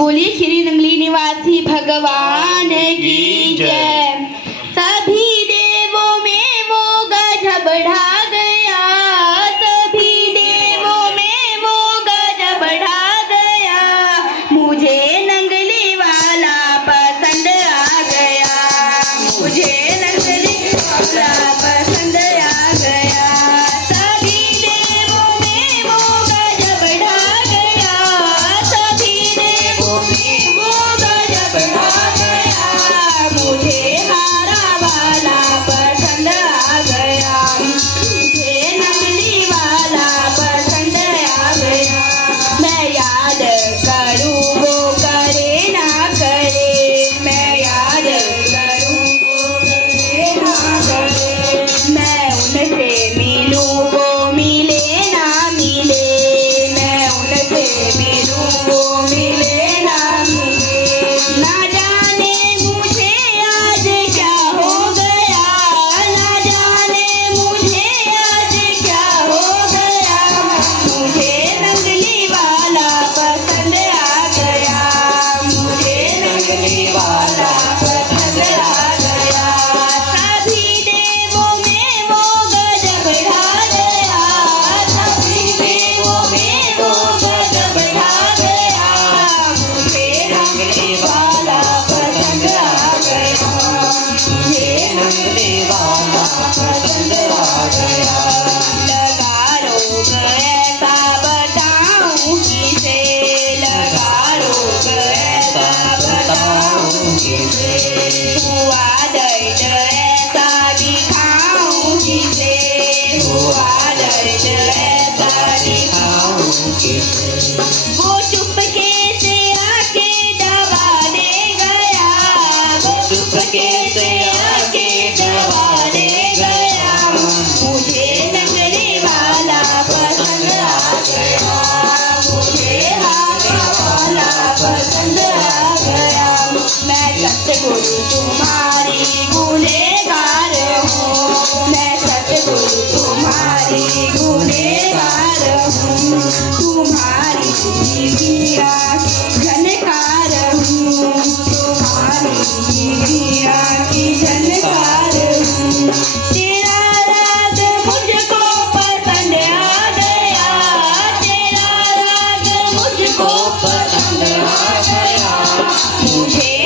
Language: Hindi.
बोली खीरी नंगली निवासी भगवान की जय। सभी देवों में वो गजब ढा गया, सभी देवों में वो गजब ढा गया, मुझे नंगली वाला पसंद आ गया, मुझे नंगली वाला पसंद आ गया। सभी देवों में वो गजब ढा गया, सभी देवों में वो गजब ढा गया, मुझे हारा वाला पसंद आ गया, मुझे नकली वाला पसंद आ गया। मैं याद करूँ वो करे ना करे, मैं याद करूँ वो करे ना करे, मैं उनसे मिलूँ वो मिले ना मिले, मैं उनसे मिलूँ वो मिले ना मिले। ना जाने मुझे आज क्या हो गया, ना जाने मुझे आज क्या हो गया, मुझे नंगली वाला पसंद आ गया, मुझे नंगली वाला पसंद आ गया। सभी देवों में वो गजब ढा गया, सभी देवों में वो गजब ढा गया, मुझे नंगली वाला पसंद आ गया, मुझे नंगली वाला पसंद आ गया। लगा रोग ऐसा बताऊं किसे, लगा रोग ऐसा बताऊं किसे, हुआ दर्द ऐसा दिखाऊं किसे, हुआ दर्द ऐसा दिखाऊं किसे। वो चुपके से आके दवा दे गया, वो चुपके से आके दवा दे गया, मुझे नंगली वाला पसंद आ गया, मुझे हारा वाला पसंद आ गया। मैं सतगुरु तुम्हारी गुनहगार हूँ, मैं सतगुरु तुम्हारी गुनहगार हूँ, तुम्हारी मीरा की झनकार हूँ, तुम्हारी मीरा की झनकार हूँ। तेरा राग मुझको पसंद आ गया, तेरा राग मुझको पसंद आ गया, मुझे